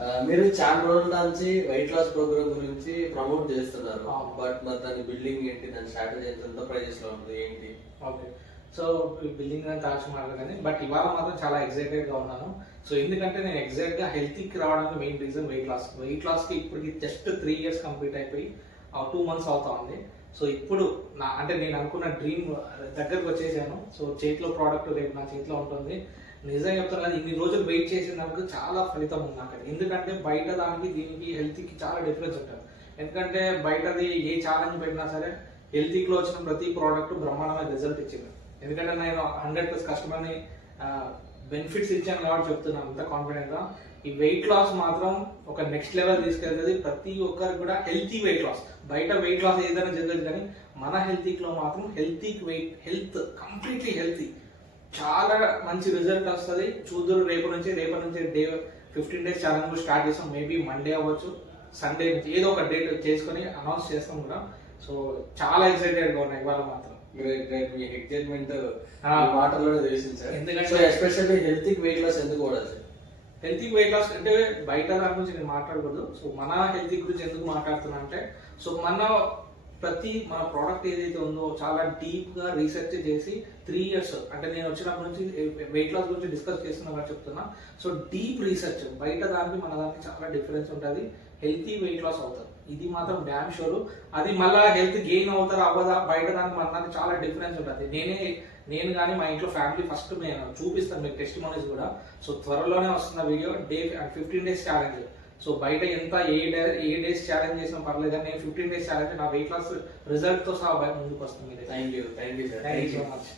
మీరు చాలా రోజుల నుంచి వెయిట్ లాస్ ప్రోగ్రామ్ గురించి ప్రమోట్ చేస్తున్నారు. బట్ మరి దాని బిల్డింగ్ ఏంటి? దాని స్ట్రాటజీ ఎంత? ప్రైజెస్లో ఉంటుంది ఏంటి? ఓకే. సో బిల్డింగ్ అని కాల్చి మాట్లాడగానే బట్ ఇవాళ మాత్రం చాలా ఎక్సైటెడ్గా ఉన్నాను. సో ఎందుకంటే నేను ఎగ్జాక్ట్గా హెల్తీకి రావడానికి main reason weight loss weight లాస్కి ఇప్పటికి జస్ట్ త్రీ ఇయర్స్ కంప్లీట్ అయిపోయి టూ మంత్స్ అవుతా ఉంది. సో ఇప్పుడు నా అంటే నేను అనుకున్న డ్రీమ్ uh, దగ్గరకు వచ్చేసాను. సో చేతిలో ప్రోడక్ట్ రేపు నా చేతిలో ఉంటుంది. నిజంగా చెప్తాను ఇన్ని రోజులు వెయిట్ చేసినందుకు చాలా ఫలితం ఉంది అక్కడ ఎందుకంటే బయట దానికి దీనికి హెల్త్కి చాలా డిఫరెన్స్ ఉంటుంది. ఎందుకంటే బయటది ఏ ఛాలెంజ్ పెట్టినా సరే హెల్తీలో వచ్చిన ప్రతి ప్రోడక్ట్ బ్రహ్మాండమైన రిజల్ట్ ఇచ్చింది. ఎందుకంటే నేను హండ్రెడ్ ప్లస్ కస్టమర్ని బెనిఫిట్స్ ఇచ్చాను కాబట్టి చెప్తున్నాను అంత కాన్ఫిడెంట్గా ఈ వెయిట్ లాస్ మాత్రం ఒక నెక్స్ట్ లెవెల్ తీసుకెళ్తుంది. ప్రతి ఒక్కరికి కూడా హెల్తీ వెయిట్ లాస్ బయట వెయిట్ లాస్ ఏదైనా జరగదు కానీ మన హెల్తీలో మాత్రం healthy weight health completely healthy చాలా మంచి రిజల్ట్ వస్తుంది. చూద్దరు రేపు నుంచి రేపటి నుంచి day fifteen days challenge start చేస్తాం. మేబీ మండే అవ్వచ్చు సండే నుంచి ఏదో ఒక డేట్ చేసుకొని అనౌన్స్ చేస్తాం కూడా. సో చాలా ఎక్సైటెడ్గా ఉన్నాయి ఇవాళ మాత్రం. మీ ఎక్సైట్మెంట్ తెలిసింది సార్. ఎందుకంటే- ఎస్పెషల్లీ హెల్తీ వెయిట్ లాస్ ఎందుకు కూడా సార్? హెల్తీ వెయిట్ లాస్ అంటే బయట దాని గురించి నేను మాట్లాడకూడదు. సో మన హెల్తీ గురించి ఎందుకు మాట్లాడుతున్నా అంటే సో మన ప్రతి మన ప్రోడక్ట్ ఏదైతే ఉందో చాలా డీప్గా రీసెర్చ్ చేసి త్రీ ఇయర్స్ అంటే నేను వచ్చినప్పటి నుంచి వెయిట్ లాస్ గురించి డిస్కస్ చేస్తున్నా చెప్తున్నా. సో డీప్ రీసెర్చ్ బయట దానికి మన దానికి చాలా డిఫరెన్స్ ఉంటుంది. హెల్తీ వెయిట్ లాస్ అవుతారు. ఇది మాత్రం డ్యామ్ షోర్ అది మళ్ళీ హెల్త్ గెయిన్ అవుతారు అవ్వదా బయట దానికి మన దానికి చాలా డిఫరెన్స్ ఉంటుంది. నేనే నేను కానీ మా ఇంట్లో ఫ్యామిలీ ఫస్ట్ నేను చూపిస్తాను మీకు టెస్ట్ మనీస్ కూడా. సో త్వరలోనే వస్తున్న video day fifteen days challenge so బయట ఎంత ఏ డే ఏ డేస్ ఛాలెంజ్ చేసినా పర్లేదు నేను ఫిఫ్టీన్ డేస్ ఛాలెంజ్ నా వెయిట్ లాస్ రిజల్ట్తో సహా ముందుకు వస్తుంది thank you thank you thank you so much